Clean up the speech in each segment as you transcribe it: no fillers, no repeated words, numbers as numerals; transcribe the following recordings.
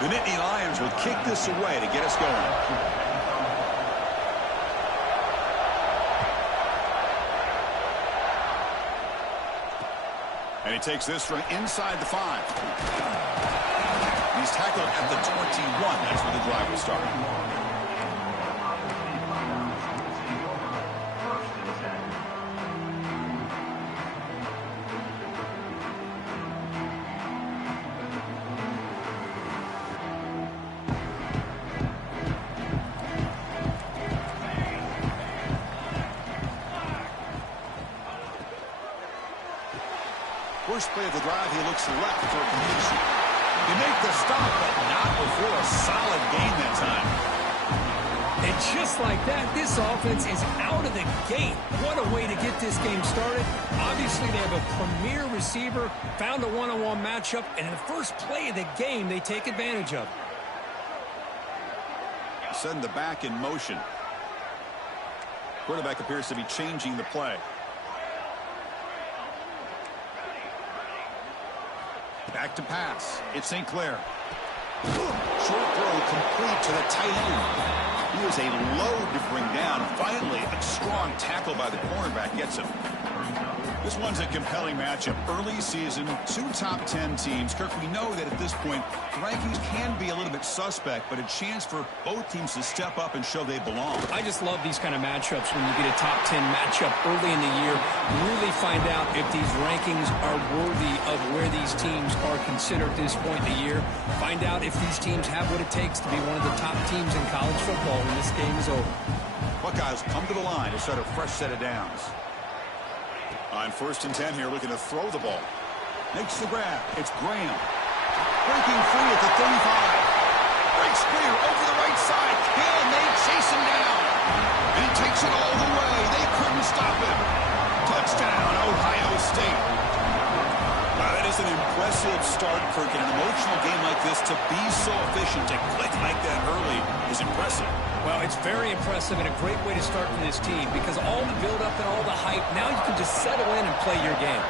The Nittany Lions will kick this away to get us going. And he takes this from inside the 5. He's tackled at the 21. That's where the drive will start. First play of the drive, he looks left for a completion. They make the stop, but not before a solid gain that time. And just like that, this offense is out of the gate. What a way to get this game started. Obviously, they have a premier receiver, found a one-on-one matchup, and in the first play of the game, they take advantage of it. Send the back in motion. Quarterback appears to be changing the play. Back to pass. It's St. Clair. Short throw complete to the tight end. He was a load to bring down. Finally, a strong tackle by the cornerback gets him. This one's a compelling matchup. Early season, 2 top 10 teams. Kirk, we know that at this point, the rankings can be a little bit suspect, but a chance for both teams to step up and show they belong. I just love these kind of matchups when you get a top 10 matchup early in the year. Really find out if these rankings are worthy of where these teams are considered at this point in the year. Find out if these teams have what it takes to be one of the top teams in college football when this game is over. Buckeyes come to the line to start a fresh set of downs. On 1st and 10 here, looking to throw the ball. Makes the grab. It's Graham. Breaking free at the 35. Breaks clear over the right side. Can they chase him down? And he takes it all the way. They couldn't stop him. Touchdown, Ohio State. Wow, that is an impressive start, Kirk. In an emotional game like this, to be so efficient, to click like that early is impressive. Well, it's very impressive and a great way to start for this team because all the build-up and all the hype, now you can just settle in and play your game.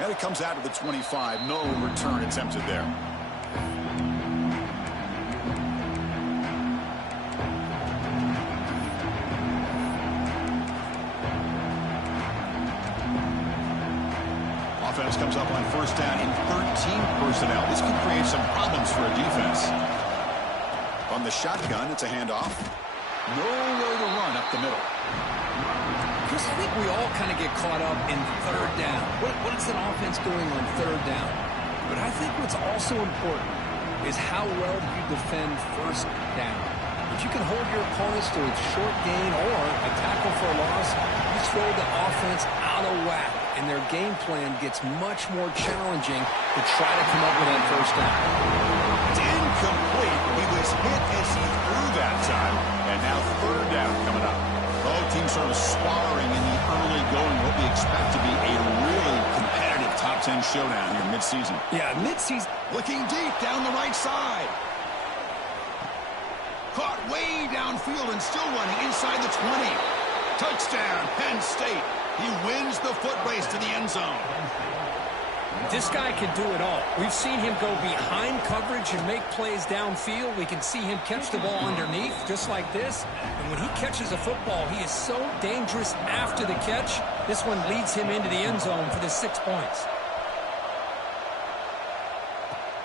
And it comes out of the 25. No return attempted there. Offense comes up on 1st down in 13 personnel. This could create some problems for a defense. On the shotgun, it's a handoff. Nowhere to run up the middle. Chris, I think we all kind of get caught up in 3rd down. What is an offense doing on 3rd down? But I think what's also important is how well you defend 1st down. If you can hold your opponents to a short gain or a tackle for a loss, you throw the offense out of whack, and their game plan gets much more challenging to try to come up with that 1st down. It's incomplete. He was hit as he threw that time, and now 3rd down coming up. Both teams sort of sparring in the early going, what we expect to be a really competitive top 10 showdown here midseason. Yeah, midseason. Looking deep down the right side. Caught way downfield and still running inside the 20. Touchdown, Penn State. He wins the foot race to the end zone. This guy can do it all. We've seen him go behind coverage and make plays downfield. We can see him catch the ball underneath just like this. And when he catches a football, he is so dangerous after the catch. This one leads him into the end zone for the 6 points.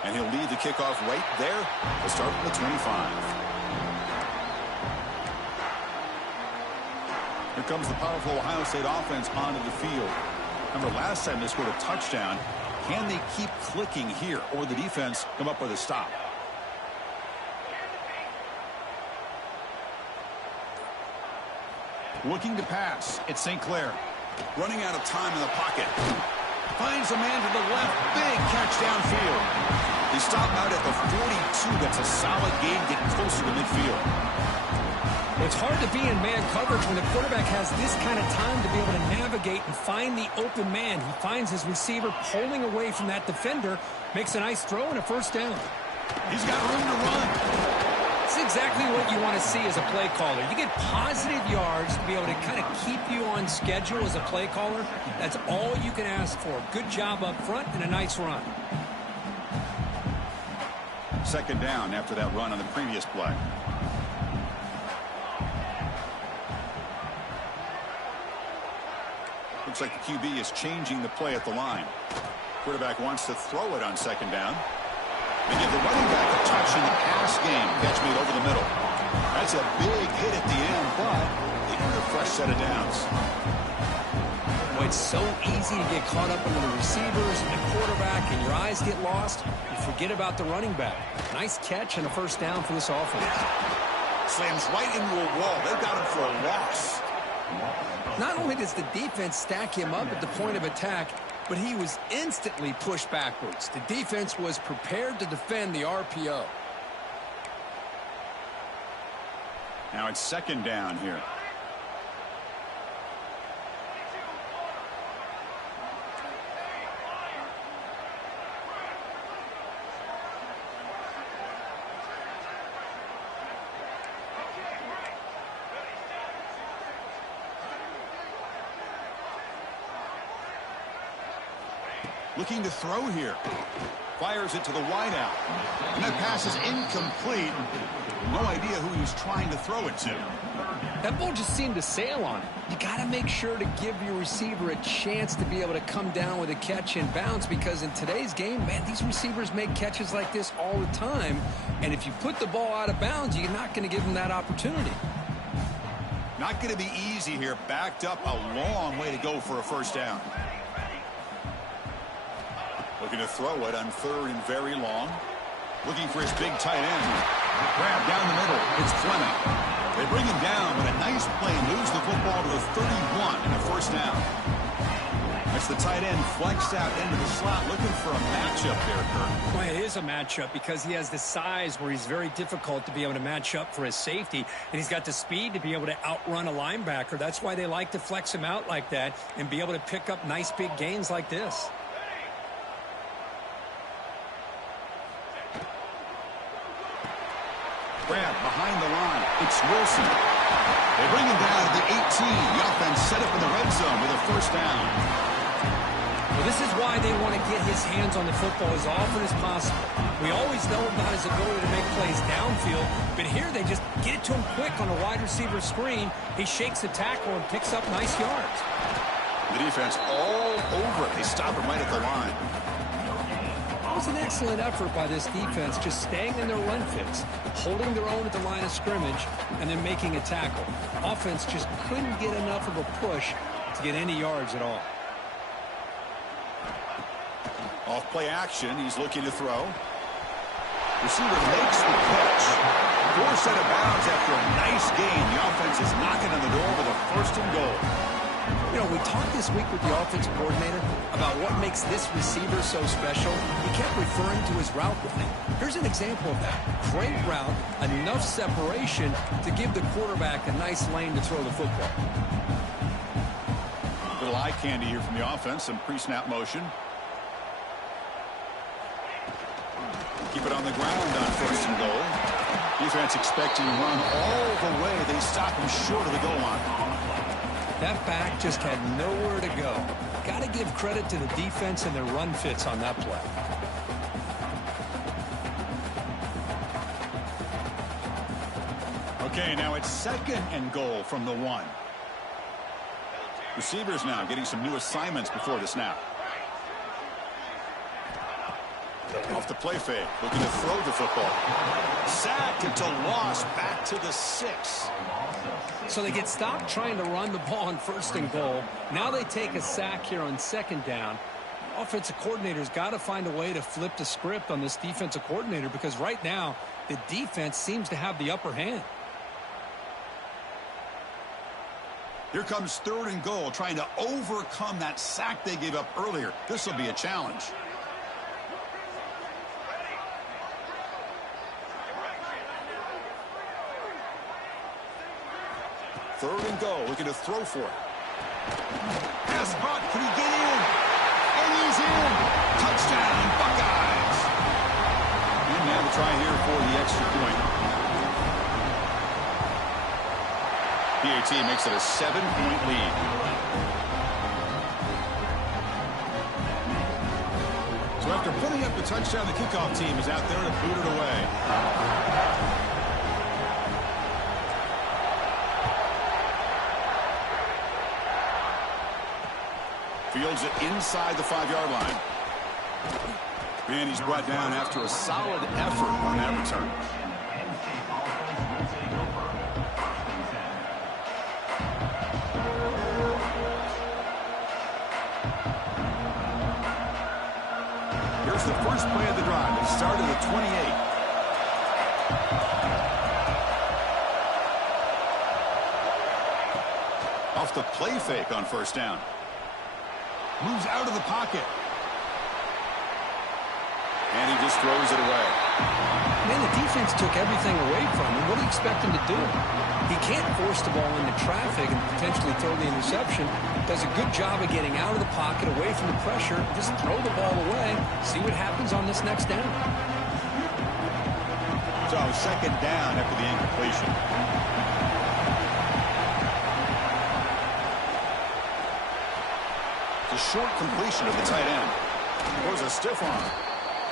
And he'll lead the kickoff right there to start from the 25. Here comes the powerful Ohio State offense onto the field. Remember, last time they scored a touchdown. Can they keep clicking here, or the defense come up with a stop? Looking to pass. It's St. Clair. Running out of time in the pocket. Finds a man to the left. Big catch downfield. They stop out at the 42. That's a solid gain, getting closer to midfield. It's hard to be in man coverage when the quarterback has this kind of time to be able to navigate and find the open man. He finds his receiver pulling away from that defender, makes a nice throw and a 1st down. He's got room to run. It's exactly what you want to see as a play caller. You get positive yards to be able to kind of keep you on schedule as a play caller. That's all you can ask for. Good job up front and a nice run. Second down after that run on the previous play. Looks like the QB is changing the play at the line. Quarterback wants to throw it on second down. They give the running back a touch in the pass game. Catch made over the middle. That's a big hit at the end, but they earn a fresh set of downs. Well, it's so easy to get caught up in the receivers and the quarterback, and your eyes get lost. You forget about the running back. Nice catch and a first down for this offense. Slams right into a wall. They've got him for a loss. Not only does the defense stack him up at the point of attack, but he was instantly pushed backwards. The defense was prepared to defend the RPO. Now it's second down here. Looking to throw here. Fires it to the wideout. And that pass is incomplete. No idea who he was trying to throw it to. That ball just seemed to sail on it. You got to make sure to give your receiver a chance to be able to come down with a catch and bounce, because in today's game, man, these receivers make catches like this all the time. And if you put the ball out of bounds, you're not going to give them that opportunity. Not going to be easy here. Backed up a long way to go for a first down. Looking to throw it on third and very long. Looking for his big tight end. Grab down the middle. It's Fleming. They bring him down, but a nice play moves the football to the 31 and a first down. As the tight end flex out into the slot, looking for a matchup there, Kirk. Well, it is a matchup because he has the size where he's very difficult to be able to match up for his safety, and he's got the speed to be able to outrun a linebacker. That's why they like to flex him out like that and be able to pick up nice big gains like this. Grab behind the line. It's Wilson. They bring him down to the 18. The offense set up in the red zone with a first down. Well, this is why they want to get his hands on the football as often as possible. We always know about his ability to make plays downfield, but here they just get it to him quick on a wide receiver screen. He shakes the tackle and picks up nice yards. The defense all over it. They stop him right at the line. It was an excellent effort by this defense, just staying in their run fits, holding their own at the line of scrimmage, and then making a tackle. Offense just couldn't get enough of a push to get any yards at all. Off play action, he's looking to throw. Receiver makes the catch. Forced out of bounds after a nice gain. The offense is knocking on the door with a first and goal. You know, we talked this week with the offensive coordinator about what makes this receiver so special. He kept referring to his route running. Here's an example of that. Great route, enough separation to give the quarterback a nice lane to throw the football. Little eye candy here from the offense. Some pre-snap motion. Keep it on the ground on first and goal. Defense expecting to run all the way. They stop him short of the goal line. That back just had nowhere to go. Got to give credit to the defense and their run fits on that play. Okay, now it's second and goal from the 1. Receivers now getting some new assignments before the snap. Off the play fake, looking to throw the football. Sacked until lost, back to the 6. So they get stopped trying to run the ball on first and goal. Now they take a sack here on second down. Offensive coordinator's got to find a way to flip the script on this defensive coordinator, because right now the defense seems to have the upper hand. Here comes third and goal, trying to overcome that sack they gave up earlier. This will be a challenge. Third and goal, looking to throw for it. Pass caught, can he get in? And he's in! Touchdown, Buckeyes! And now the try here for the extra point. PAT makes it a 7-point lead. So after putting up the touchdown, the kickoff team is out there to boot it away. Fields it inside the 5-yard line. And he's brought down after a solid effort on that return. Here's the first play of the drive. It started at 28. Off the play fake on first down. Moves out of the pocket. And he just throws it away. Man, the defense took everything away from him. What do you expect him to do? He can't force the ball into traffic and potentially throw the interception. Does a good job of getting out of the pocket, away from the pressure. Just throw the ball away. See what happens on this next down. So second down after the incompletion. The short completion of the tight end. Goes a stiff arm.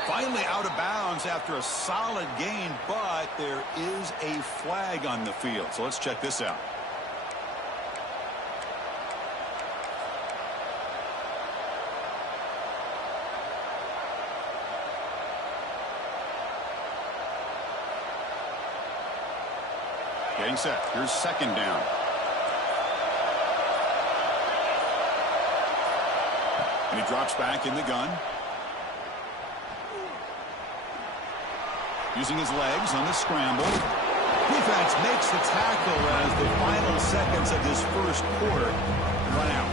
Finally out of bounds after a solid gain, but there is a flag on the field. So let's check this out. Getting set. Here's second down. And he drops back in the gun. Using his legs on the scramble. Defense makes the tackle as the final seconds of this first quarter run out.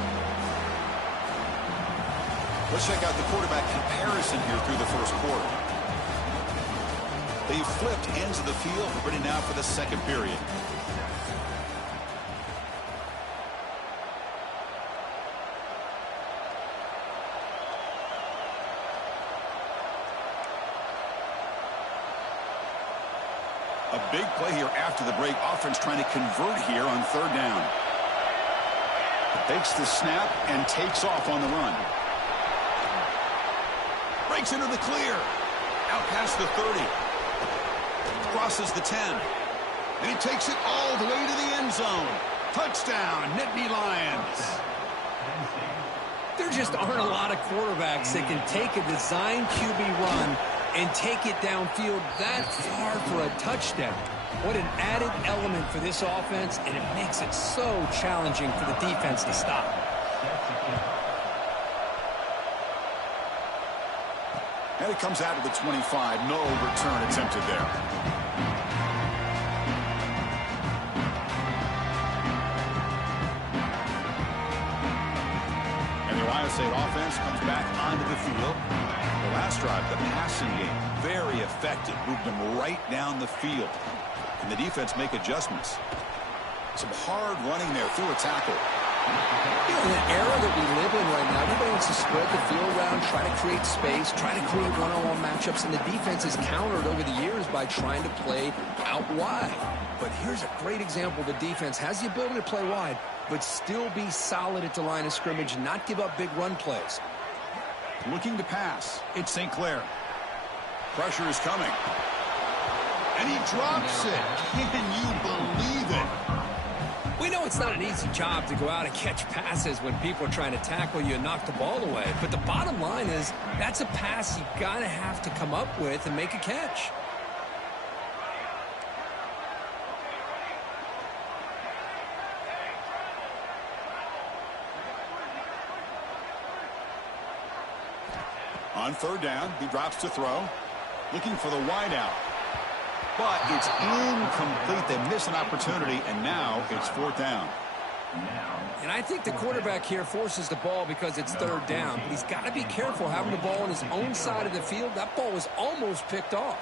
Let's check out the quarterback comparison here through the first quarter. They flipped ends of the field, ready now for the second period. A big play here after the break. Offense trying to convert here on third down. Takes the snap and takes off on the run. Breaks into the clear. Out past the 30. Crosses the 10. And he takes it all the way to the end zone. Touchdown, Nittany Lions. There just aren't a lot of quarterbacks that can take a design QB run and take it downfield that far for a touchdown. What an added element for this offense, and it makes it so challenging for the defense to stop. And it comes out of the 25. No return attempted there. And the Ohio State offense comes back onto the field. The last drive, the passing game, very effective. Moved them right down the field. And the defense make adjustments. Some hard running there through a tackle. In an era that we live in right now, everybody wants to spread the field around, try to create space, try to create one-on-one matchups, and the defense has countered over the years by trying to play out wide. But here's a great example. The defense has the ability to play wide, but still be solid at the line of scrimmage and not give up big run plays. Looking to pass. It's St. Clair. Pressure is coming. And he drops it. Can you believe it? We know it's not an easy job to go out and catch passes when people are trying to tackle you and knock the ball away. But the bottom line is that's a pass you got to have to come up with and make a catch. On third down, he drops to throw. Looking for the wideout. But it's incomplete. They miss an opportunity, and now it's fourth down. And I think the quarterback here forces the ball because it's third down. But he's got to be careful having the ball on his own side of the field. That ball was almost picked off.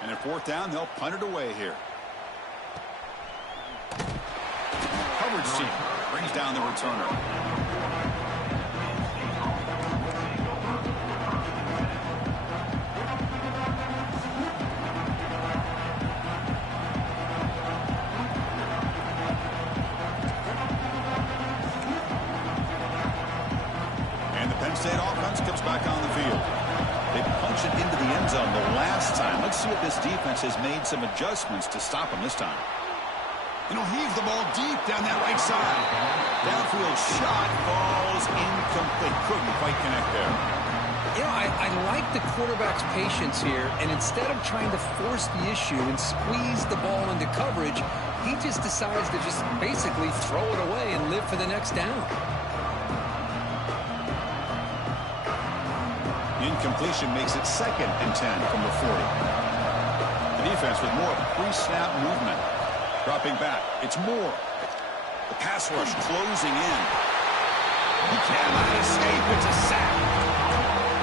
And at fourth down, they'll punt it away here. Coverage team brings down the returner. it into the end zone the last time. Let's see if this defense has made some adjustments to stop him this time. And he'll heave the ball deep down that right side. Downfield shot falls incomplete. Couldn't quite connect there. You know, I like the quarterback's patience here, and instead of trying to force the issue and squeeze the ball into coverage, he just decides to just basically throw it away and live for the next down. Incompletion makes it 2nd and 10 from the 40. The defense with more pre-snap movement. Dropping back. It's Moore. The pass rush closing in. He cannot escape. It's a sack.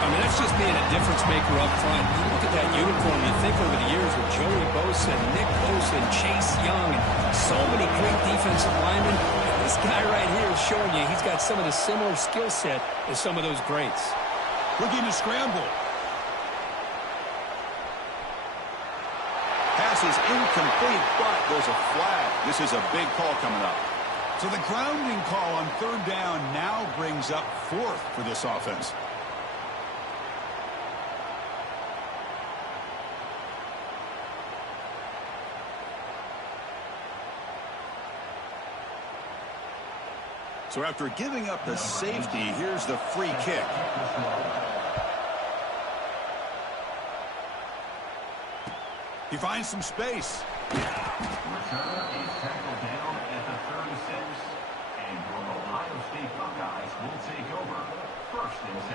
I mean, that's just being a difference maker up front. You look at that uniform, you think over the years with Joey Bosa, Nick Bosa, and Chase Young, and so many great defensive linemen. This guy right here is showing you he's got some of the similar skill set as some of those greats. Looking to scramble. Pass is incomplete, but there's a flag. This is a big call coming up. So the grounding call on 3rd down now brings up 4th for this offense. So after giving up the safety, here's the free kick. He finds some space. Returner is tackled down at the 36, and your Ohio State Buckeyes will take over 1st and 10.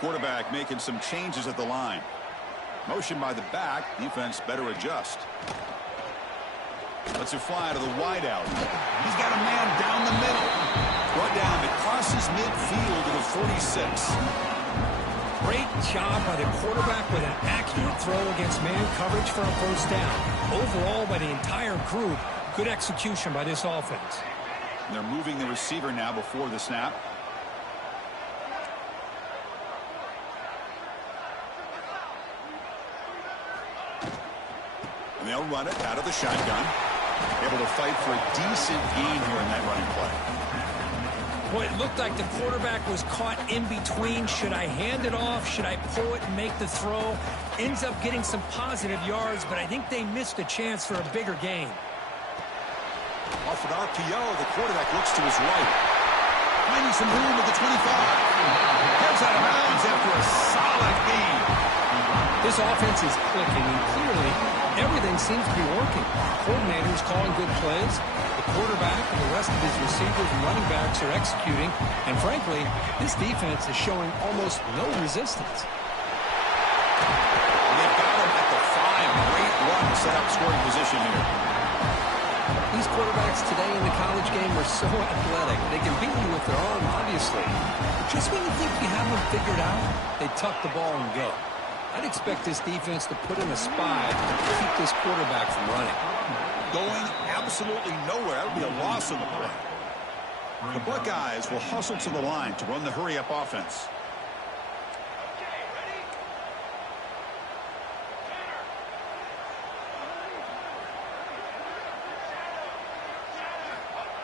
Quarterback making some changes at the line. Motion by the back. Defense better adjust. Lets it fly to the wideout. He's got a man down the middle. Brought down. It crosses midfield to the 46. Great job by the quarterback with an accurate throw against man coverage for a 1st down. Overall, by the entire group, good execution by this offense. And they're moving the receiver now before the snap. And they'll run it out of the shotgun. Able to fight for a decent gain here in that running play. Boy, it looked like the quarterback was caught in between. Should I hand it off? Should I pull it and make the throw? Ends up getting some positive yards, but I think they missed a chance for a bigger gain. Off an RPO, the quarterback looks to his right. Finding some room at the 25. Heads out of bounds after a solid gain. This offense is clicking, and clearly everything seems to be working. Coordinators calling good plays. The quarterback and the rest of his receivers and running backs are executing. And frankly, this defense is showing almost no resistance. They've got him at the 5. Great run to set up scoring position here. These quarterbacks today in the college game are so athletic. They can beat you with their arm, obviously. But just when you think you have them figured out, they tuck the ball and go. I'd expect this defense to put in a spy to keep this quarterback from running. Going absolutely nowhere. That would be a loss on the play. The Buckeyes will hustle to the line to run the hurry-up offense.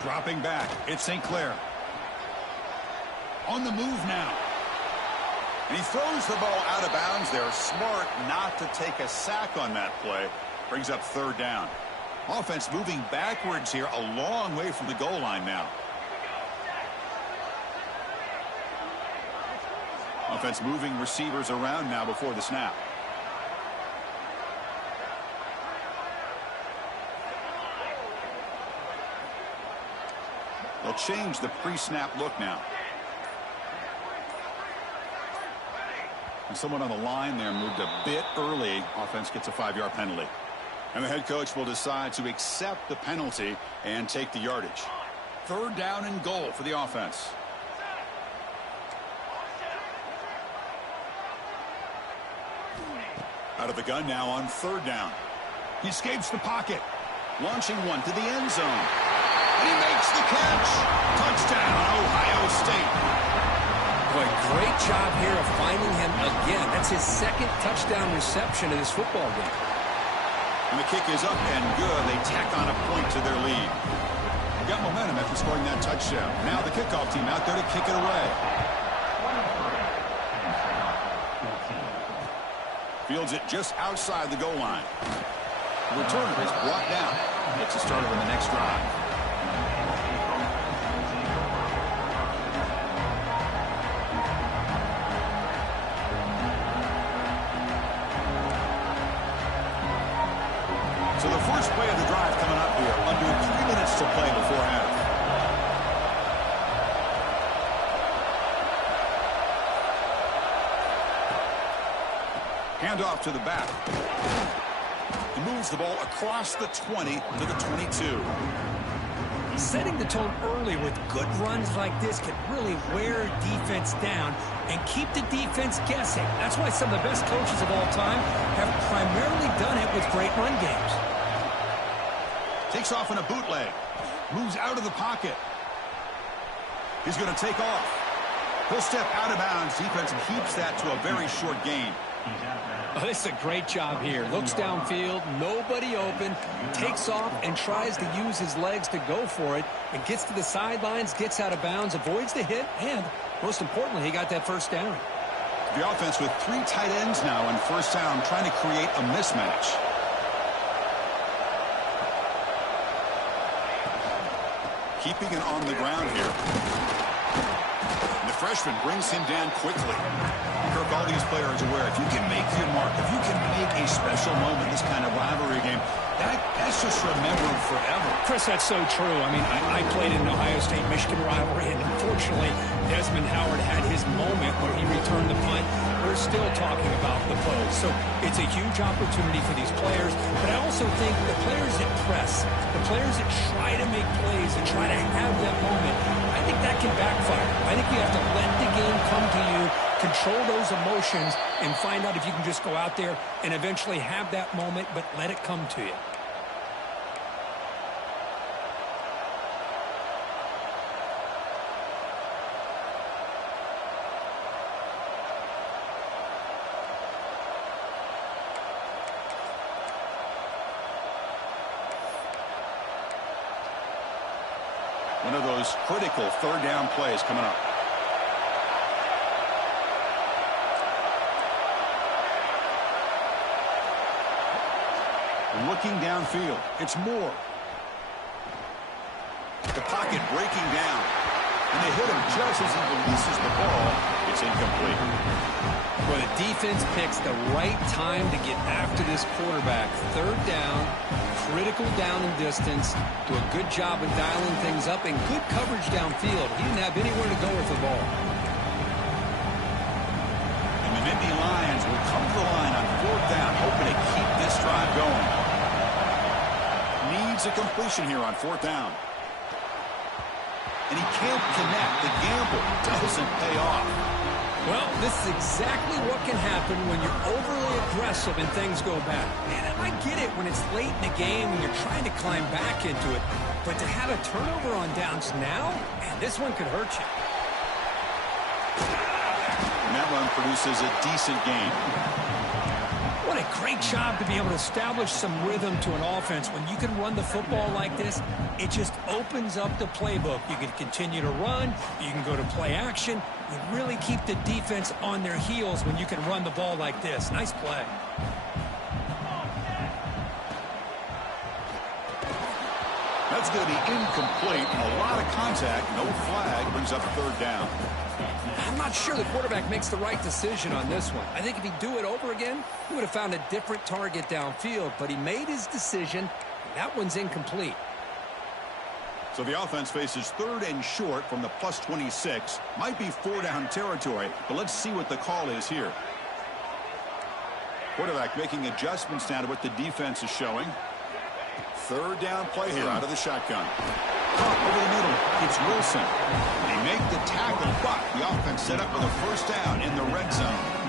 Dropping back. It's St. Clair. On the move now. And he throws the ball out of bounds there. Smart not to take a sack on that play. Brings up 3rd down. Offense moving backwards here, a long way from the goal line now. Offense moving receivers around now before the snap. They'll change the pre-snap look now. And someone on the line there moved a bit early. Offense gets a 5-yard penalty. And the head coach will decide to accept the penalty and take the yardage. 3rd down and goal for the offense. Out of the gun now on 3rd down. He escapes the pocket. Launching one to the end zone. And he makes the catch. Touchdown, Ohio State. Boy, great job here of finding him again. That's his 2nd touchdown reception in this football game. And the kick is up and good. They tack on a point to their lead. Got momentum after scoring that touchdown. Now the kickoff team out there to kick it away. Fields it just outside the goal line. The returner is brought down. It's a starter in the next drive. So the first play of the drive coming up here. Under 3 minutes to play before half. Handoff to the back. He moves the ball across the 20 to the 22. Setting the tone early with good runs like this can really wear defense down and keep the defense guessing. That's why some of the best coaches of all time have primarily done it with great run games. Takes off in a bootleg. Moves out of the pocket. He's going to take off. He'll step out of bounds. Defense keeps that to a very short gain. Oh, this is a great job here. Looks downfield, nobody open, takes off and tries to use his legs to go for it, and gets to the sidelines, gets out of bounds, avoids the hit, and most importantly, he got that first down. The offense with 3 tight ends now in first down, trying to create a mismatch. Keeping it on the ground here. And the freshman brings him down quickly. Kirk, all these players aware, if you can make your mark, if you can make a special moment, this kind of rivalry game, that's just remembered forever. Chris, that's so true. I mean, I played in an Ohio State-Michigan rivalry, and unfortunately, Desmond Howard had his moment when he returned the punt. We're still talking about the pose. So it's a huge opportunity for these players, but I also think the players that press, the players that try to make plays and try to have that moment, I think that can backfire. I think you have to let the game come to you, control those emotions, and find out if you can just go out there and eventually have that moment, but let it come to you. One of those critical third down plays coming up. Looking downfield. It's Moore. The pocket breaking down. And they hit him just as he releases the ball. It's incomplete. Well, the defense picks the right time to get after this quarterback. Third down, critical down and distance. Do a good job of dialing things up and good coverage downfield. He didn't have anywhere to go with the ball. And the Nittany Lions will come to the line on fourth down, hoping to keep this drive going. Needs a completion here on fourth down. And he can't connect. The gamble doesn't pay off. Well, this is exactly what can happen when you're overly aggressive and things go bad. Man, I get it when it's late in the game and you're trying to climb back into it. But to have a turnover on downs now, man, this one could hurt you. And that run produces a decent gain. What a great job to be able to establish some rhythm to an offense. When you can run the football like this, it just opens up the playbook. You can continue to run. You can go to play action. You really keep the defense on their heels when you can run the ball like this. Nice play. That's going to be incomplete. A lot of contact. No flag. Brings up third down. I'm not sure the quarterback makes the right decision on this one. I think if he'd do it over again, he would have found a different target downfield. But he made his decision. That one's incomplete. So the offense faces third and short from the plus 26. Might be 4-down territory, but let's see what the call is here. Quarterback making adjustments now to what the defense is showing. Third down play here out of the shotgun. Caught over the middle. It's Wilson. They make the tackle, but the offense set up with a first down in the red zone.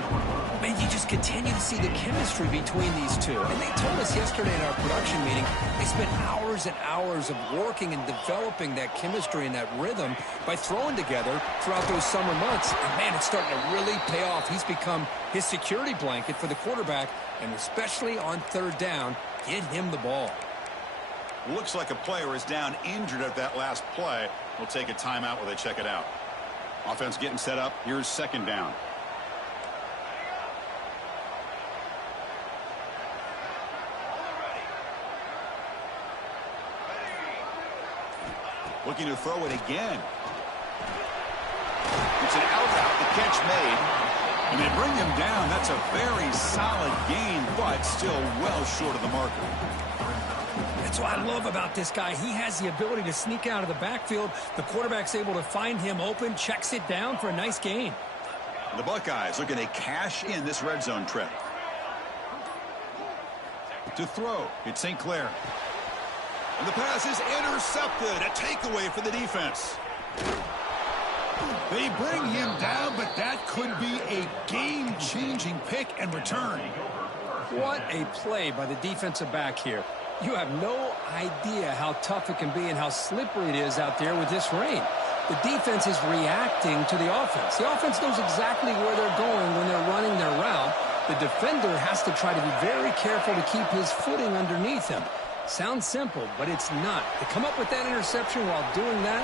Man, you just continue to see the chemistry between these two. And they told us yesterday in our production meeting, they spent hours and hours of working and developing that chemistry and that rhythm by throwing together throughout those summer months. And, man, it's starting to really pay off. He's become his security blanket for the quarterback, and especially on third down, get him the ball. Looks like a player is down injured at that last play. We'll take a timeout while they check it out. Offense getting set up. Here's second down. Looking to throw it again. It's an out route. The catch made. And they bring him down. That's a very solid gain, but still well short of the marker. That's what I love about this guy. He has the ability to sneak out of the backfield. The quarterback's able to find him open, checks it down for a nice gain. The Buckeyes looking to cash in this red zone trip. To throw, it's St. Clair. And the pass is intercepted. A takeaway for the defense. They bring him down, but that could be a game-changing pick and return. What a play by the defensive back here. You have no idea how tough it can be and how slippery it is out there with this rain. The defense is reacting to the offense. The offense knows exactly where they're going when they're running their route. The defender has to try to be very careful to keep his footing underneath him. Sounds simple, but it's not. To come up with that interception while doing that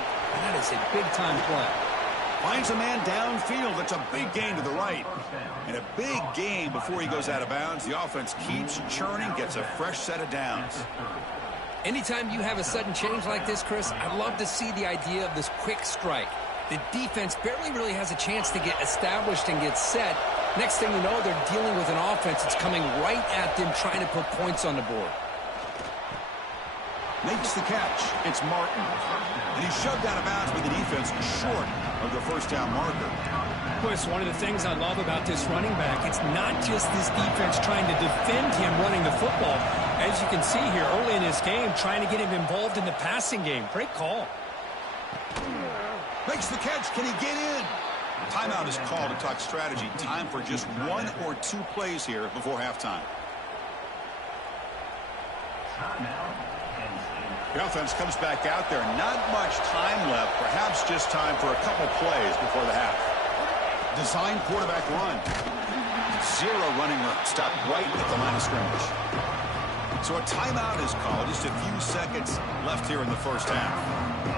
is a big-time play. Finds a man downfield. That's a big gain to the right. And a big gain before he goes out of bounds. The offense keeps churning, gets a fresh set of downs. Anytime you have a sudden change like this, Chris, I love to see the idea of this quick strike. The defense barely really has a chance to get established and get set. Next thing you know, they're dealing with an offense that's coming right at them, trying to put points on the board. Makes the catch. It's Martin. And he's shoved out of bounds with the defense short of the first down marker. Chris, one of the things I love about this running back, it's not just this defense trying to defend him running the football. As you can see here early in this game, trying to get him involved in the passing game. Great call. Makes the catch. Can he get in? Timeout is called to talk strategy. Time for just one or two plays here before halftime. The offense comes back out there. Not much time left. Perhaps just time for a couple plays before the half. Design quarterback run. Zero running room. Stopped right at the line of scrimmage. So a timeout is called. Just a few seconds left here in the first half.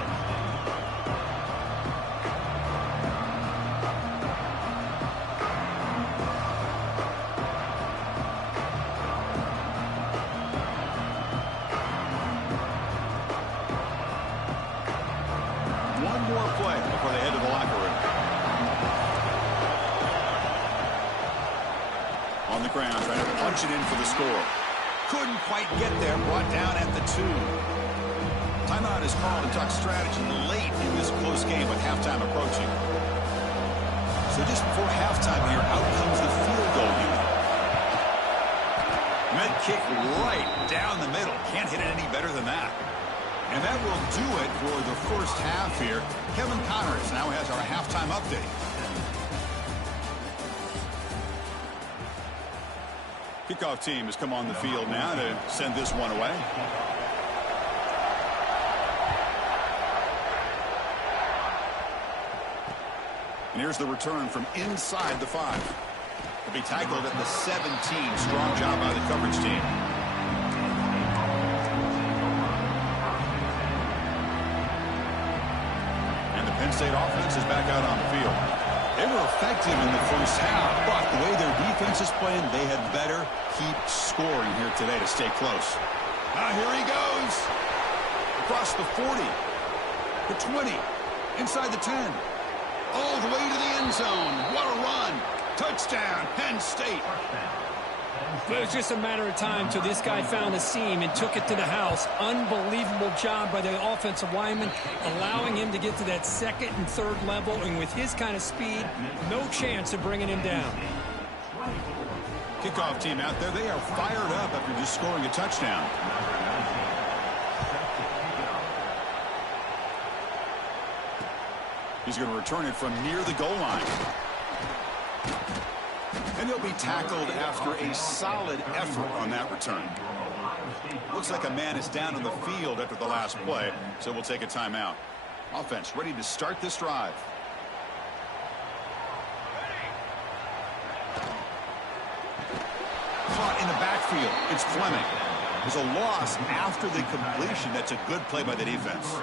It in for the score. Couldn't quite get there. Brought down at the 2. Timeout is called to talk strategy late in this close game with halftime approaching. So just before halftime here, out comes the field goal unit. Med kick right down the middle. Can't hit it any better than that. And that will do it for the first half here. Kevin Connors now has our halftime update. Kickoff team has come on the field now to send this one away. And here's the return from inside the 5. He'll be tackled at the 17. Strong job by the coverage team. And the Penn State offense is back out on the field. They were effective in the first half, but the way their defense is playing, they had better keep scoring here today to stay close. Here he goes. Across the 40. The 20. Inside the 10. All the way to the end zone. What a run. Touchdown, Penn State. It was just a matter of time till this guy found a seam and took it to the house. Unbelievable job by the offensive lineman, allowing him to get to that second and third level. And with his kind of speed, no chance of bringing him down. Kickoff team out there, they are fired up after just scoring a touchdown. He's going to return it from near the goal line. And he'll be tackled after a solid effort on that return. Looks like a man is down on the field after the last play, so we'll take a timeout. Offense ready to start this drive. Caught in the backfield. It's Fleming. There's a loss after the completion. That's a good play by the defense.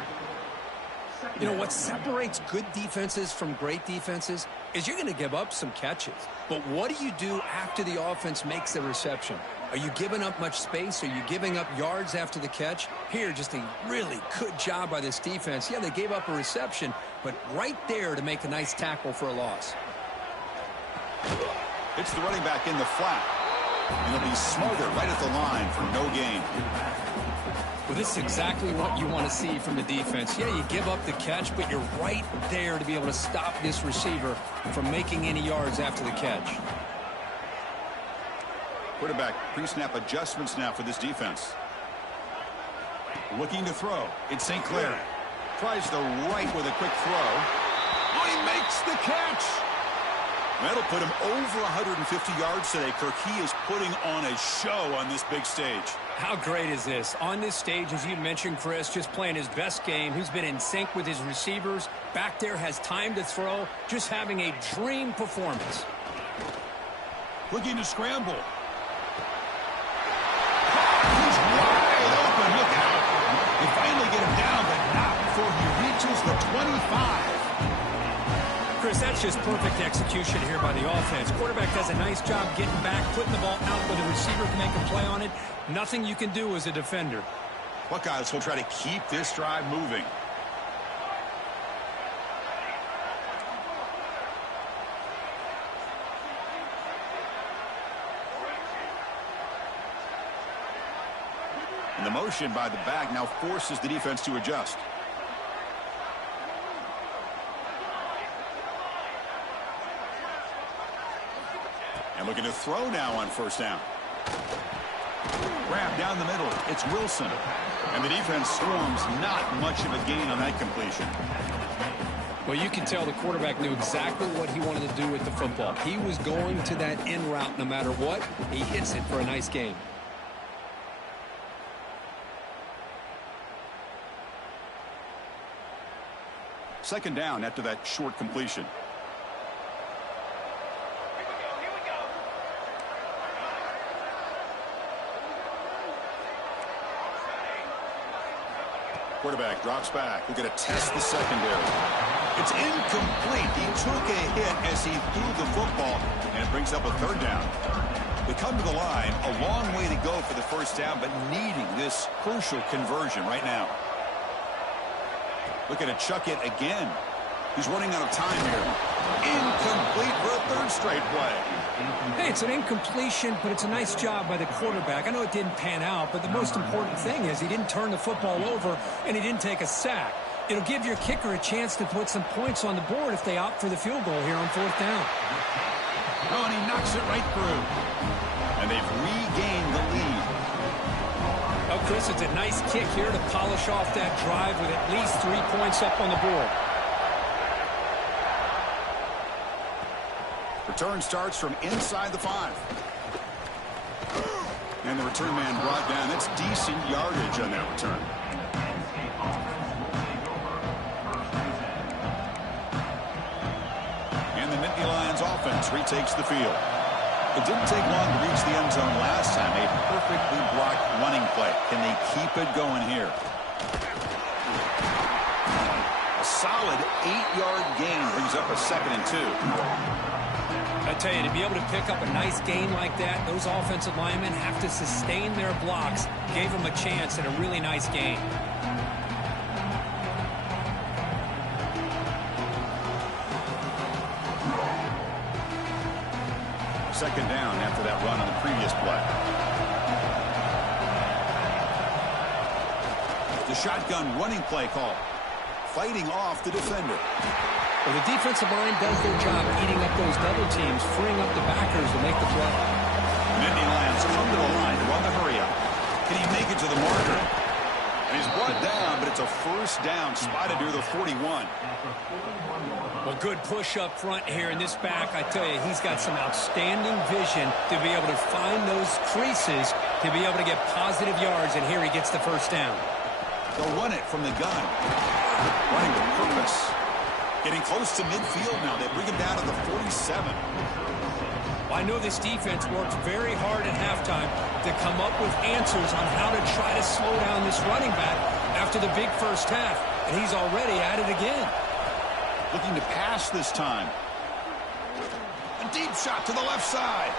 You know, what separates good defenses from great defenses is you're going to give up some catches. But what do you do after the offense makes the reception? Are you giving up much space? Are you giving up yards after the catch? Here, just a really good job by this defense. Yeah, they gave up a reception, but right there to make a nice tackle for a loss. It's the running back in the flat. And he'll be smothered right at the line for no gain. Well, this is exactly what you want to see from the defense. Yeah, you give up the catch, but you're right there to be able to stop this receiver from making any yards after the catch. Quarterback pre-snap adjustments now for this defense. Looking to throw. It's St. Clair. Tries the right with a quick throw. Oh, he makes the catch. That'll put him over 150 yards today. Kirk, he is putting on a show on this big stage. How great is this? On this stage, as you mentioned, Chris, just playing his best game. He's been in sync with his receivers. Back there, has time to throw. Just having a dream performance. Looking to scramble. He's wide open. Look out. They finally get him down, but not before he reaches the 25. Chris, that's just perfect execution here by the offense. Quarterback does a nice job getting back, putting the ball out where the receiver can make a play on it. Nothing you can do as a defender. Buckeyes will try to keep this drive moving. And the motion by the back now forces the defense to adjust. And looking to throw now on first down. Grab down the middle. It's Wilson. And the defense storms. Not much of a gain on that completion. Well, you can tell the quarterback knew exactly what he wanted to do with the football. He was going to that in route no matter what. He hits it for a nice gain. Second down after that short completion. Quarterback drops back. We're going to test the secondary. It's incomplete. He took a hit as he threw the football, and it brings up a third down. They come to the line, a long way to go for the first down, but needing this crucial conversion right now. Looking to chuck it again. He's running out of time here. Incomplete for a third straight play. Hey, it's an incompletion, but it's a nice job by the quarterback. I know it didn't pan out, but the most important thing is he didn't turn the football over and he didn't take a sack. It'll give your kicker a chance to put some points on the board if they opt for the field goal here on fourth down. Oh, and he knocks it right through. And they've regained the lead. Oh, Chris, it's a nice kick here to polish off that drive with at least 3 points up on the board. Return starts from inside the 5. And the return man brought down. That's decent yardage on that return. And the Nittany Lions offense retakes the field. It didn't take long to reach the end zone last time. A perfectly blocked running play. Can they keep it going here? A solid 8-yard gain brings up a 2nd and 2. I tell you, to be able to pick up a nice gain like that, those offensive linemen have to sustain their blocks. Gave them a chance at a really nice gain. Second down after that run on the previous play. The shotgun running play call. Fighting off the defender. Well, the defensive line does their job eating up those double teams, freeing up the backers to make the play. Nittany Lions come to the line to run the hurry up. Can he make it to the marker? And he's brought down, but it's a first down spotted near the 41. Well, good push up front here in this back. I tell you, he's got some outstanding vision to be able to find those creases to be able to get positive yards, and here he gets the first down. They'll run it from the gun. Running with purpose. Getting close to midfield now. They bring him down to the 47. Well, I know this defense worked very hard at halftime to come up with answers on how to try to slow down this running back after the big first half, and he's already at it again. Looking to pass this time. A deep shot to the left side.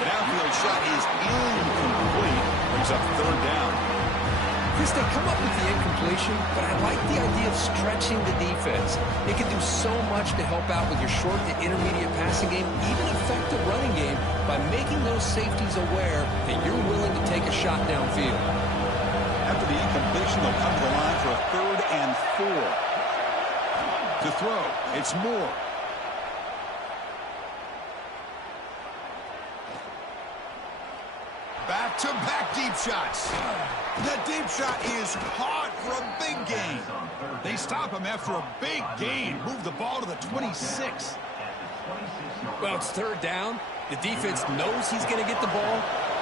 The downfield shot is incomplete. Brings up third down. Chris, they come up with the incompletion, but I like the idea of stretching the defense. It can do so much to help out with your short to intermediate passing game, even affect the running game by making those safeties aware that you're willing to take a shot downfield. After the incompletion, they'll come to the line for a 3rd and 4. To throw, it's Moore. Back-to-back deep shots. That deep shot is caught for a big gain. They stop him after a big gain. Move the ball to the 26. Well, it's 3rd down. The defense knows he's going to get the ball.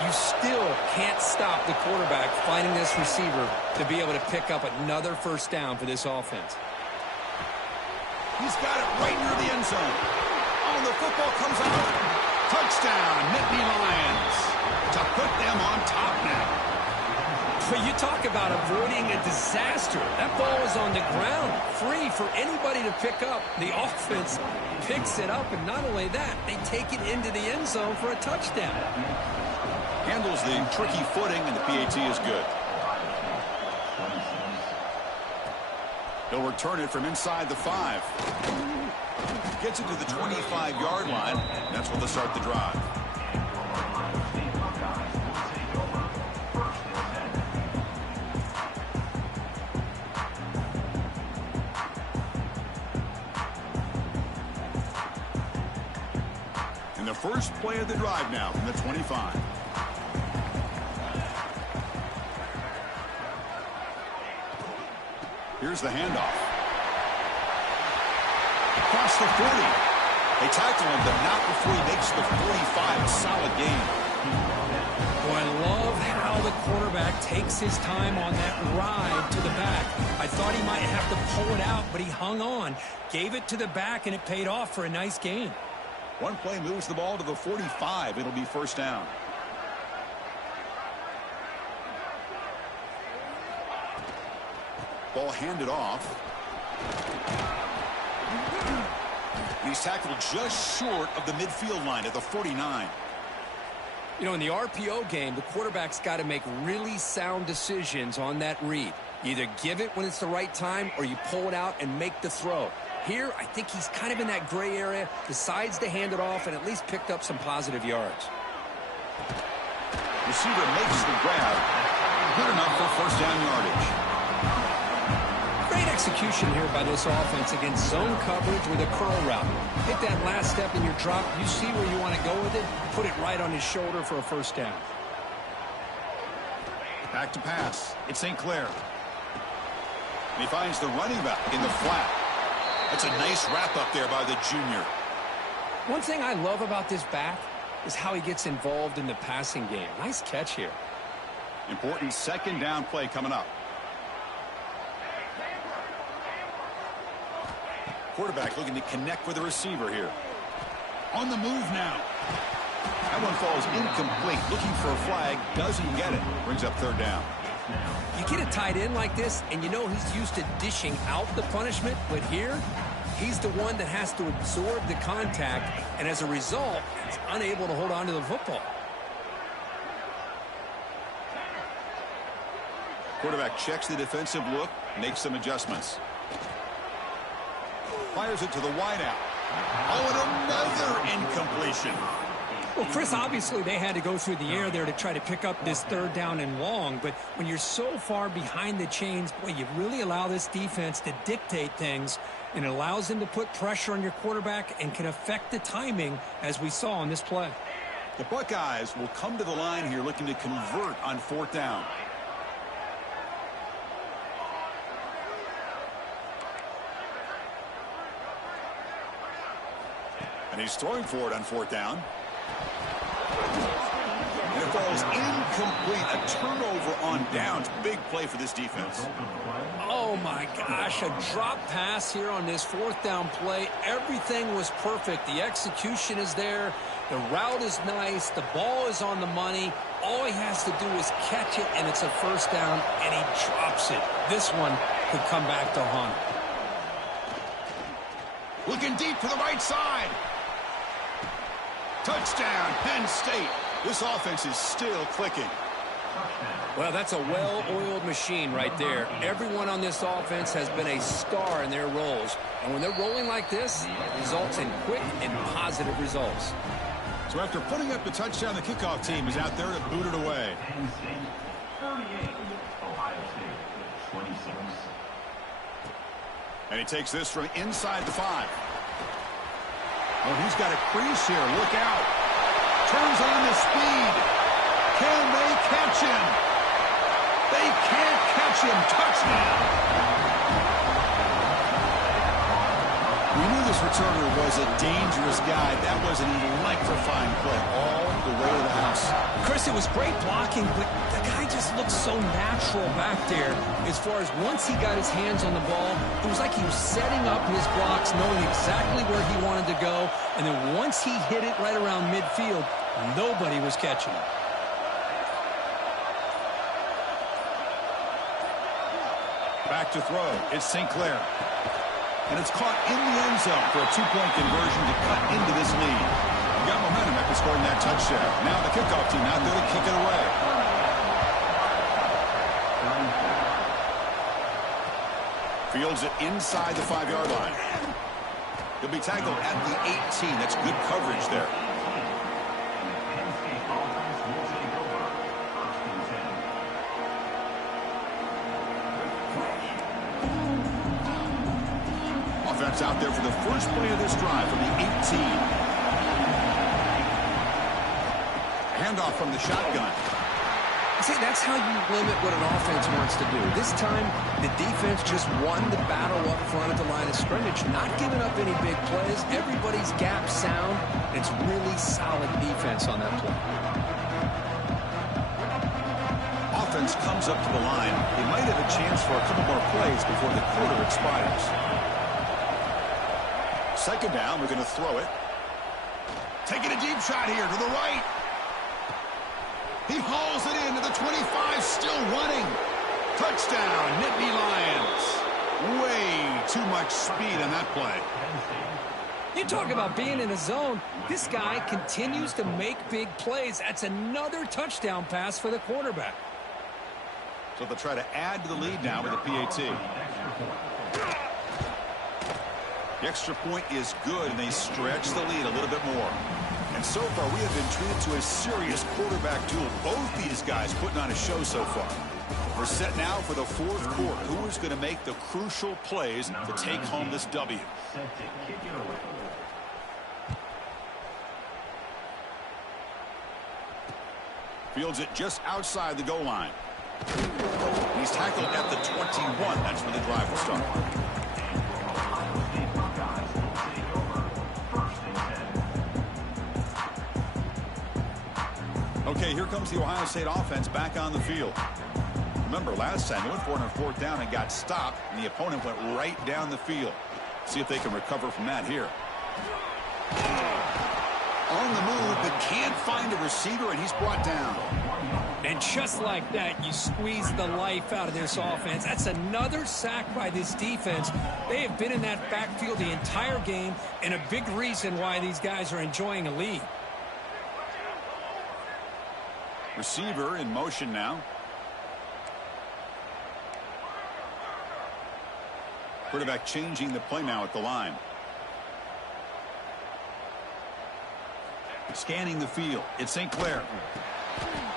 You still can't stop the quarterback finding this receiver to be able to pick up another first down for this offense. He's got it right near the end zone. Oh, the football comes out. Touchdown, Nittany Lions. To put them on top now. But you talk about avoiding a disaster. That ball is on the ground, free for anybody to pick up. The offense picks it up, and not only that, they take it into the end zone for a touchdown. Handles the tricky footing, and the PAT is good. He'll return it from inside the 5. Gets it to the 25-yard line. That's where they'll start the drive. And the first play of the drive now from the 25. Here's the handoff. Across the 40. They tackle him, but not before he makes the 45. A solid gain. Boy, I love how the quarterback takes his time on that ride to the back. I thought he might have to pull it out, but he hung on, gave it to the back, and it paid off for a nice gain. One play moves the ball to the 45. It'll be first down. Ball handed off. He's tackled just short of the midfield line at the 49. You know, in the RPO game, the quarterback's got to make really sound decisions on that read. You either give it when it's the right time or you pull it out and make the throw. Here, I think he's kind of in that gray area, decides to hand it off and at least picked up some positive yards. Receiver makes the grab. Good enough for first down yardage. Great execution here by this offense against zone coverage with a curl route. Hit that last step in your drop. You see where you want to go with it. Put it right on his shoulder for a first down. Back to pass. It's St. Clair. And he finds the running back in the flat. That's a nice wrap up there by the junior. One thing I love about this back is how he gets involved in the passing game. Nice catch here. Important second down play coming up. Quarterback looking to connect with the receiver here. On the move now. That one falls incomplete. Looking for a flag. Doesn't get it. Brings up third down. You get a tight end like this, and you know he's used to dishing out the punishment, but here, he's the one that has to absorb the contact, and as a result, he's unable to hold on to the football. Quarterback checks the defensive look, makes some adjustments. Fires it to the wideout. Oh, and another incompletion. Well, Chris, obviously they had to go through the air there to try to pick up this third down and long, but when you're so far behind the chains, boy, you really allow this defense to dictate things, and it allows them to put pressure on your quarterback and can affect the timing, as we saw on this play. The Buckeyes will come to the line here looking to convert on fourth down. And he's throwing for it on fourth down. And it falls incomplete. A turnover on downs. Big play for this defense. Oh, my gosh. A drop pass here on this fourth down play. Everything was perfect. The execution is there. The route is nice. The ball is on the money. All he has to do is catch it, and it's a first down, and he drops it. This one could come back to haunt him. Looking deep to the right side. Touchdown, Penn State. This offense is still clicking. Well, that's a well-oiled machine right there. Everyone on this offense has been a star in their roles. And when they're rolling like this, it results in quick and positive results. So after putting up the touchdown, the kickoff team is out there to boot it away. Penn State 38, Ohio State 26. And he takes this from inside the 5. Oh, he's got a crease here. Look out. Turns on the speed. Can they catch him? They can't catch him. Touchdown. We knew this returner was a dangerous guy. That was an electrifying play all the way to the house. Chris, it was great blocking, but the guy just looked so natural back there. As far as once he got his hands on the ball, it was like he was setting up his blocks, knowing exactly where he wanted to go. And then once he hit it right around midfield, nobody was catching him. Back to throw. It's St. Clair. And it's caught in the end zone for a 2-point conversion to cut into this lead. He got momentum after scoring that touchdown. Now the kickoff team out there to kick it away. Fields it inside the 5-yard line. He'll be tackled at the 18. That's good coverage there. Offense out there for the first play of this drive from the 18. Handoff from the shotgun. See, that's how you limit what an offense wants to do. This time, the defense just won the battle up front at the line of scrimmage, not giving up any big plays. Everybody's gap sound. It's really solid defense on that play. Offense comes up to the line. They might have a chance for a couple more plays before the quarter expires. Second down, we're going to throw it. Taking a deep shot here to the right. He hauls it into the 25, still running. Touchdown, Nittany Lions. Way too much speed on that play. You talk about being in a zone. This guy continues to make big plays. That's another touchdown pass for the quarterback. So they'll try to add to the lead now with a PAT. The extra point is good, and they stretch the lead a little bit more. And so far, we have been treated to a serious quarterback duel. Both these guys putting on a show so far. We're set now for the fourth quarter. Who is going to make the crucial plays to take home this W? Fields it just outside the goal line. He's tackled at the 21. That's where the drive will start. Okay, here comes the Ohio State offense back on the field. Remember, last time they went for it on fourth down and got stopped, and the opponent went right down the field. See if they can recover from that here. On the move, but can't find a receiver, and he's brought down. And just like that, you squeeze the life out of this offense. That's another sack by this defense. They have been in that backfield the entire game, and a big reason why these guys are enjoying a lead. Receiver in motion now. Quarterback changing the play now at the line. Scanning the field. It's St. Clair.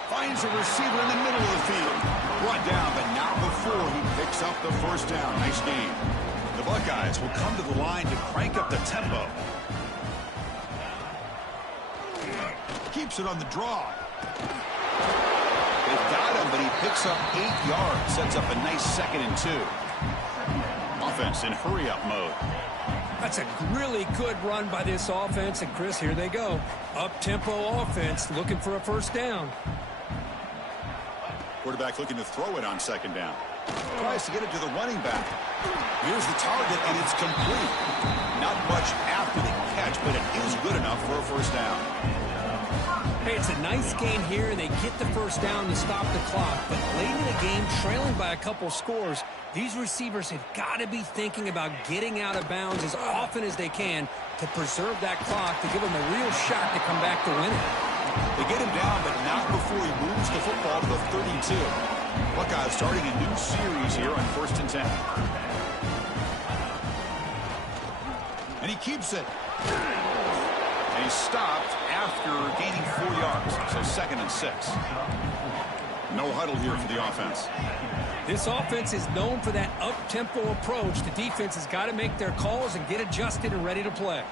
Finds a receiver in the middle of the field. Brought down, but not before he picks up the first down. Nice game. The Buckeyes will come to the line to crank up the tempo. Keeps it on the draw. They've got him, but he picks up 8 yards. Sets up a nice 2nd and 2. Offense in hurry-up mode. That's a really good run by this offense. And, Chris, here they go. Up-tempo offense looking for a first down. Quarterback looking to throw it on second down. Tries to get it to the running back. Here's the target, and it's complete. Not much after the catch, but it is good enough for a first down. Hey, it's a nice gain here, and they get the first down to stop the clock. But late in the game, trailing by a couple scores, these receivers have got to be thinking about getting out of bounds as often as they can to preserve that clock, to give them a real shot to come back to win it. They get him down, but not before he moves the football to the 32. Buckeyes starting a new series here on 1st and 10. And he keeps it. And he's stopped after gaining 4 yards. So 2nd and 6. No huddle here for the offense. This offense is known for that up-tempo approach. The defense has got to make their calls and get adjusted and ready to play.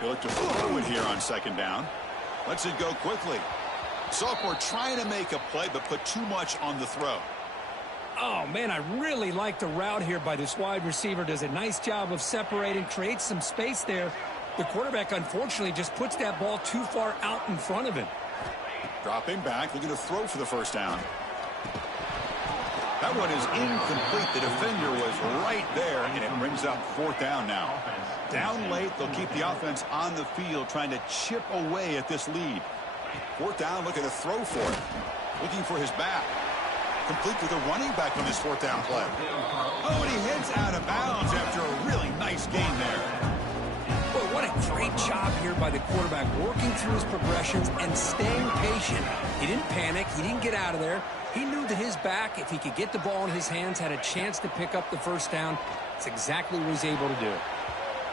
He'll look to throw it here on 2nd down. Lets it go quickly. Sophomore trying to make a play, but put too much on the throw. Oh, man, I really like the route here by this wide receiver. Does a nice job of separating, creates some space there. The quarterback, unfortunately, just puts that ball too far out in front of him. Dropping back, looking to throw for the first down. That one is incomplete. The defender was right there, and it brings up 4th down now. Down late, they'll keep the offense on the field, trying to chip away at this lead. 4th down, looking to throw for it. Looking for his back. Complete with a running back on this 4th down play. Oh, and he heads out of bounds after a really nice gain there. Boy, what a great job here by the quarterback, working through his progressions and staying patient. He didn't panic. He didn't get out of there. He knew that his back, if he could get the ball in his hands, had a chance to pick up the first down. It's exactly what he's able to do.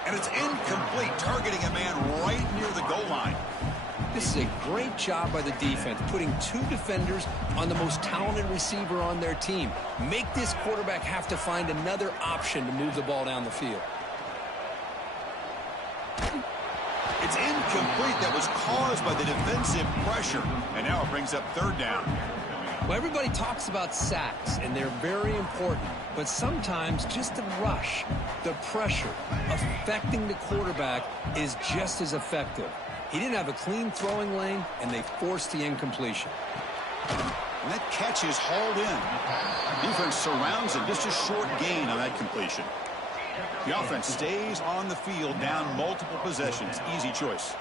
And it's incomplete, targeting a man right near the goal line. This is a great job by the defense, putting 2 defenders on the most talented receiver on their team. Make this quarterback have to find another option to move the ball down the field. It's incomplete. That was caused by the defensive pressure. And now it brings up 3rd down. Well, everybody talks about sacks, and they're very important. But sometimes just the rush, the pressure, affecting the quarterback is just as effective. He didn't have a clean throwing lane, and they forced the incompletion. And that catch is hauled in. Defense surrounds him. Just a short gain on that completion. The offense stays on the field, down multiple possessions. Easy choice.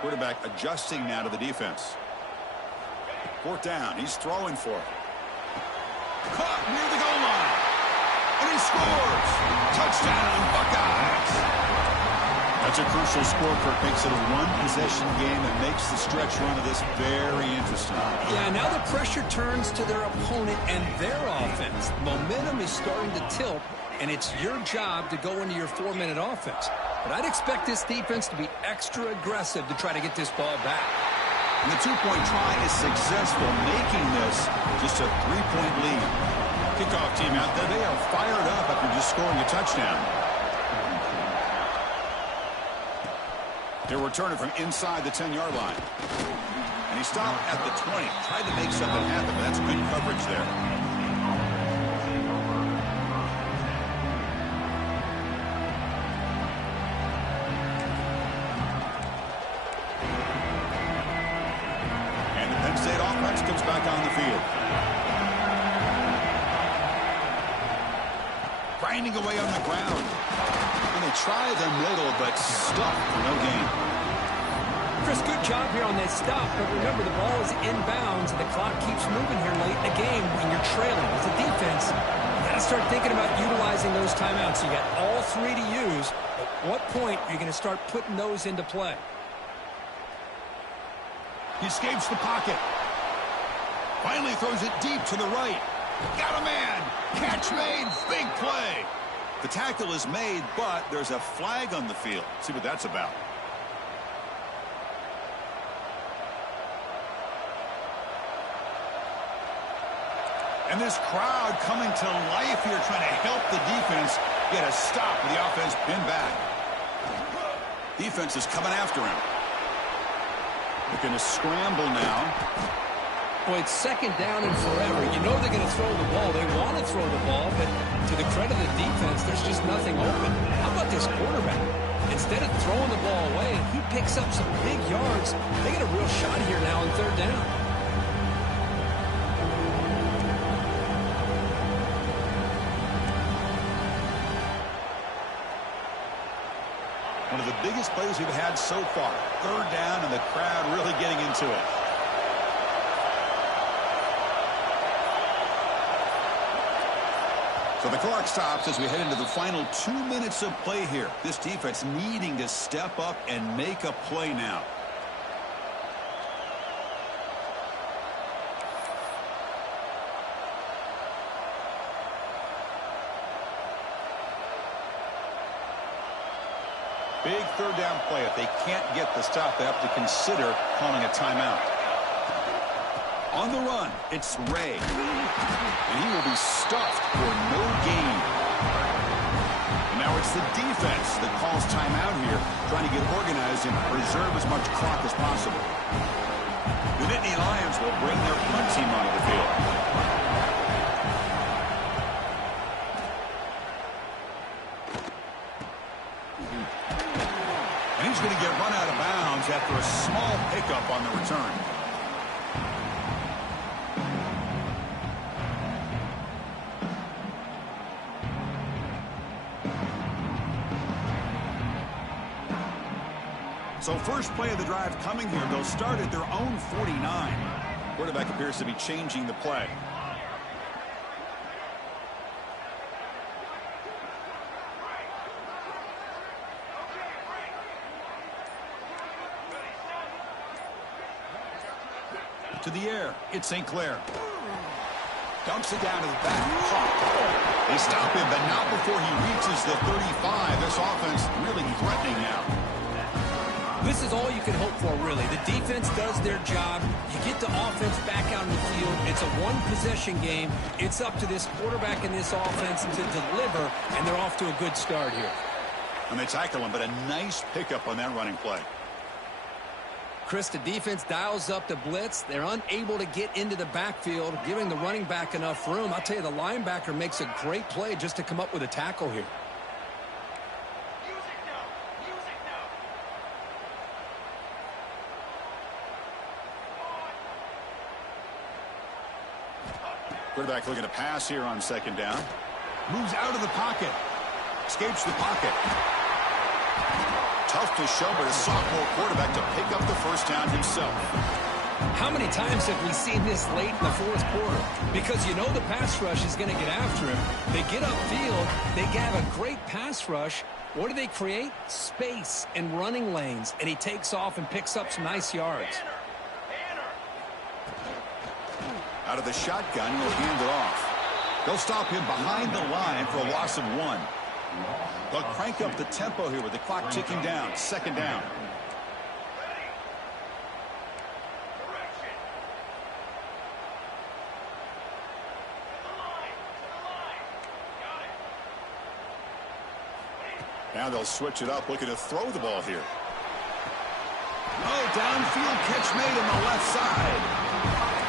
Quarterback adjusting now to the defense. 4th down. He's throwing for it. Caught near the goal line. And he scores. Touchdown, Buckeyes. That's a crucial score, Kirk. Makes it a 1-possession game and makes the stretch run of this very interesting. Yeah, now the pressure turns to their opponent and their offense. Momentum is starting to tilt, and it's your job to go into your 4-minute offense. But I'd expect this defense to be extra aggressive to try to get this ball back. And the 2-point try is successful, making this just a 3-point lead. Kickoff team out there, they are fired up after just scoring a touchdown. They'll return it from inside the 10-yard line. And he stopped at the 20. Tried to make something happen, but that's good coverage there. And the Penn State offense comes back on the field. Grinding away on the ground. And they try the middle, but stuck for no gain. Chris, good job here on that stop, but remember the ball is inbounds and the clock keeps moving here late in the game when you're trailing. As a defense, you got to start thinking about utilizing those timeouts. You got all 3 to use. At what point are you going to start putting those into play? He escapes the pocket. Finally throws it deep to the right. Got a man. Catch made. Big play. The tackle is made, but there's a flag on the field. See what that's about. And this crowd coming to life here, trying to help the defense get a stop with the offense pinned back. Defense is coming after him. Looking to scramble now. Well, it's second down and forever. You know they're going to throw the ball. They want to throw the ball, but to the credit of the defense, there's just nothing open. How about this quarterback? Instead of throwing the ball away, he picks up some big yards. They get a real shot here now on third down. One of the biggest plays we've had so far. Third down and the crowd really getting into it. So the clock stops as we head into the final 2 minutes of play here. This defense needing to step up and make a play now. Big third down play. If they can't get the stop, they have to consider calling a timeout. On the run, it's Ray. And he will be stuffed for no gain. And now it's the defense that calls timeout here, trying to get organized and preserve as much clock as possible. The Nittany Lions will bring their punt team onto the field. And he's going to get run out of bounds after a small pickup on the return. So first play of the drive coming here. They'll start at their own 49. Quarterback appears to be changing the play. To the air, it's St. Clair. Dumps it down to the back. They stop him, but not before he reaches the 35. This offense really threatening now. This is all you can hope for, really. The defense does their job. You get the offense back out in the field. It's a one-possession game. It's up to this quarterback and this offense to deliver, and they're off to a good start here. And they tackle him, but a nice pickup on that running play. Chris, the defense dials up the blitz. They're unable to get into the backfield, giving the running back enough room. I'll tell you, the linebacker makes a great play just to come up with a tackle here. Quarterback looking to pass here on second down. Moves out of the pocket. Escapes the pocket. Tough to show, but a sophomore quarterback to pick up the first down himself. How many times have we seen this late in the fourth quarter? Because you know the pass rush is going to get after him. They get upfield. They have a great pass rush. What do they create? Space and running lanes. And he takes off and picks up some nice yards. Out of the shotgun, he'll hand it off. They'll stop him behind the line for a loss of 1. They'll crank up the tempo here with the clock ticking down. Second down. Now they'll switch it up, looking to throw the ball here. Oh, downfield catch made on the left side.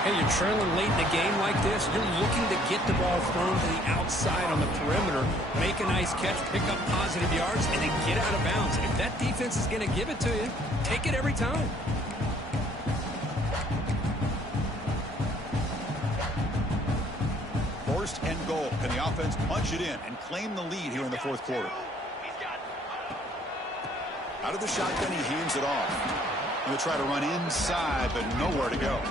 Hey, you're trailing late in the game like this, you're looking to get the ball thrown to the outside on the perimeter, make a nice catch, pick up positive yards, and then get out of bounds. If that defense is going to give it to you, take it every time. First and goal. Can the offense punch it in and claim the lead here in the fourth quarter? Out of the shotgun, he hands it off. He'll try to run inside, but nowhere to go.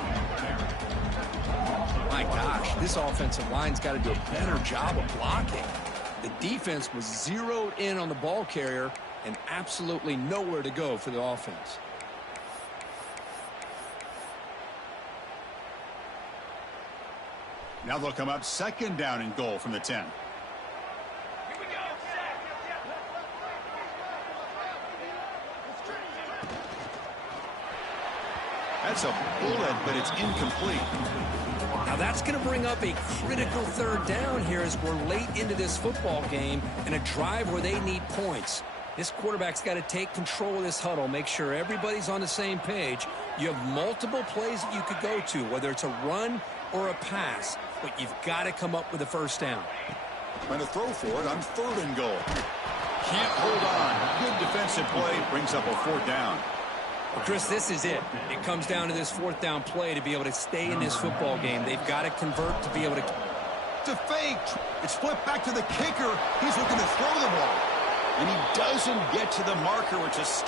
My gosh, this offensive line's got to do a better job of blocking. The defense was zeroed in on the ball carrier and absolutely nowhere to go for the offense. Now they'll come up second down and goal from the 10. That's a bullet, but it's incomplete. Now that's going to bring up a critical third down here as we're late into this football game in a drive where they need points. This quarterback's got to take control of this huddle, make sure everybody's on the same page. You have multiple plays that you could go to, whether it's a run or a pass, but you've got to come up with a first down. Trying to throw for it on 3rd and goal. Can't hold on. Good defensive play brings up a 4th down. Well, Chris, this is it. It comes down to this 4th down play to be able to stay in this football game. They've got to convert to be able to fake. It's flipped back to the kicker. He's looking to throw the ball. And he doesn't get to the marker, which is...